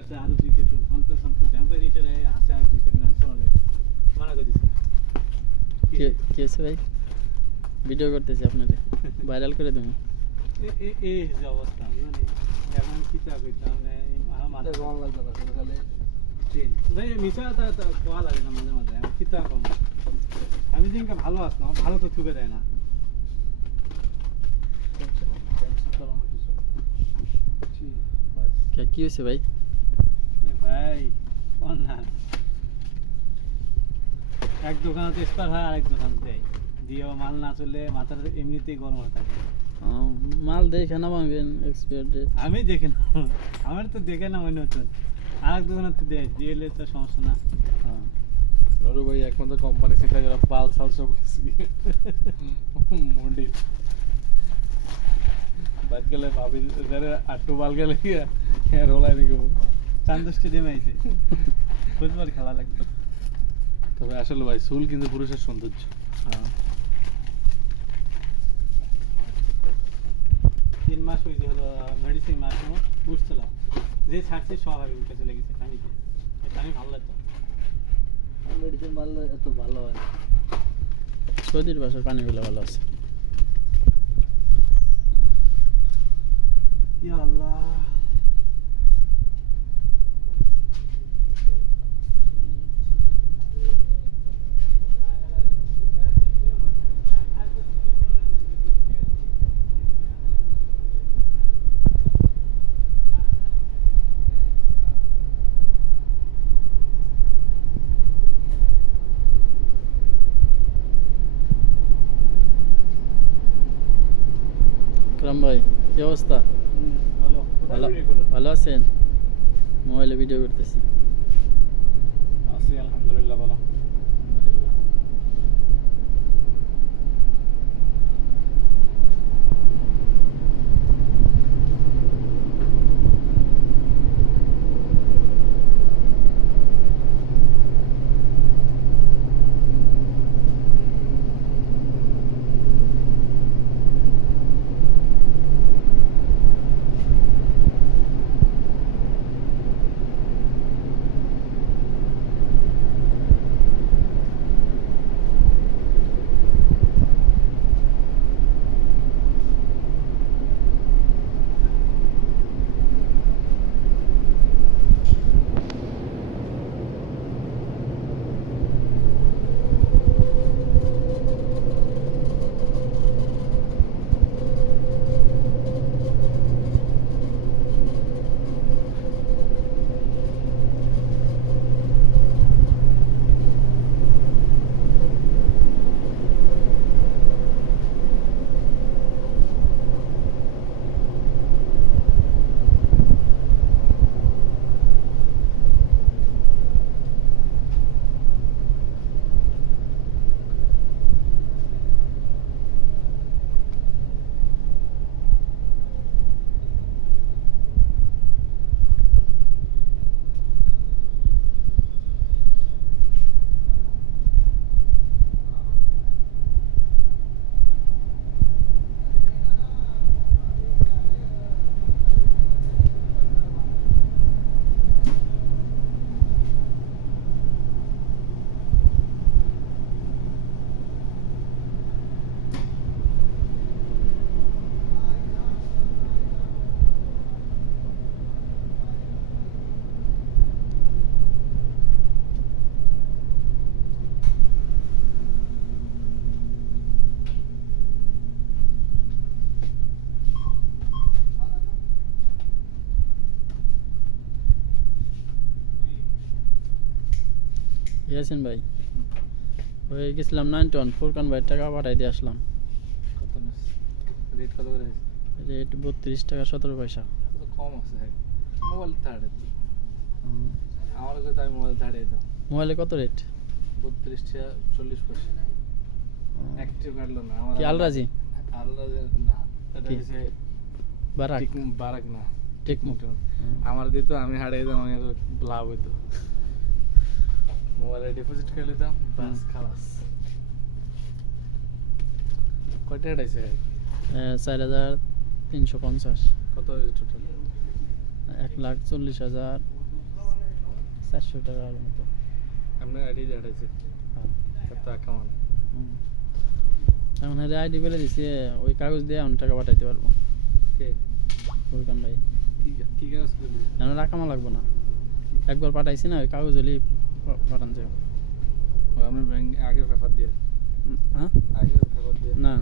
আছে আরো দুই কেটু OnePlus সম্পর্কে আমি কই চলে আছে আরো দুই কেটু না চলে মানা করে দিছি কি আছে ভাই ভিডিও করতেছি আপনারে ভাইরাল করে দেবো এই যে অবস্থা মানে এখন কিতা কইতাম না আমার মাথা গল লাগবে না সকালে ট্রেন ভাই মিছা তা কোয়া লাগে না মাঝে মাঝে আমি কিতা কম আমি দিনকে ভালো আসলাম ভালো তো চুবে দেয় না টেনশন করানো কিছু ঠিক বাস কি হয়েছে ভাই ভাই অনলাইন এক দোকানে স্পার হয় আরেক দোকান দেয় দিয়ে মাল না চলে মাথার এমনিতেই গরম হয়ে থাকে মাল দেখে নামাবেন এক্সপায়ার ডেট আমি দেখে না আমার তো দেখে না মনে হতো আরেক দোকানে তো দেয় দিলে তো সমস্যা না হ্যাঁ নরু ভাই একমাত্র কোম্পানি সেটা যারা বাল সাল সব কিছু মুন্ডি বাদ গেলে ভাবি যারা আটটু বাল গেলে হ্যাঁ রোলাই দিকে চান্দোসকে দিয়ে মাইছে ফুটবল খেলা লাগতো তবে আসলে ভাই চুল কিন্তু পুরুষের সৌন্দর্য হ্যাঁ 3 মাস হয়েছে হলো মেডিসিন মাসও উঠছিলাম যে ছাড়ছে সব আগে উঠে চলে গেছে পানিতে পানি ভালো লাগতো মেডিসিন মারলে এত ভালো হয় না সৌদির বাসার পানিগুলো ভালো আছে ইয়া আল্লাহ রাম ভাই কি অবস্থা ভালো ভালো কোথায় ভিডিও করো ভালো আছেন মোবাইলে ভিডিও করতেছি আছি আলহামদুলিল্লাহ ভালো ইয়াসিন ভাই হয়ে গেছিলাম 91 ফুরকান ভাই টাকা পাঠাই দিয়ে আসলাম কত নিস রেট কত করে রেট 32 টাকা 17 পয়সা তো কম আছে ভাই মোবাইল থাড়ে আমার কাছে তাই মোবাইল থাড়ে দাও মোবাইলে কত রেট 32 টাকা 40 পয়সা অ্যাক্টিভ কাটলো না আমার কি আলরাজি আলরাজি না এটা কি? হচ্ছে বারাক বারাক না টেকমো আমার দিত আমি হারিয়ে দিতাম আমি লাভ হইতো মোবাইলে ডিপোজিট করে নিতাম বাস খালাস কয়টা হারাইছে 4350 কত হয়েছে টোটাল 1,40,000 400 টাকার মতো। আপনার আইডি দেখাইছে হ্যাঁ। কত কামান হুম। এখন হ্যাঁ আইডি করে দিছে, ওই কাগজ দিয়ে আমি টাকা পাঠাইতে পারবো। কে ফুরকান ভাই, কি কাজ করবি এখন রাখামা লাগবো না, একবার পাঠাইছি না, ওই কাগজ হলেই পাঠান যাবে। আমার ব্যাংক আগের পেপার দিয়ে হ্যাঁ আগের পেপার দিয়ে না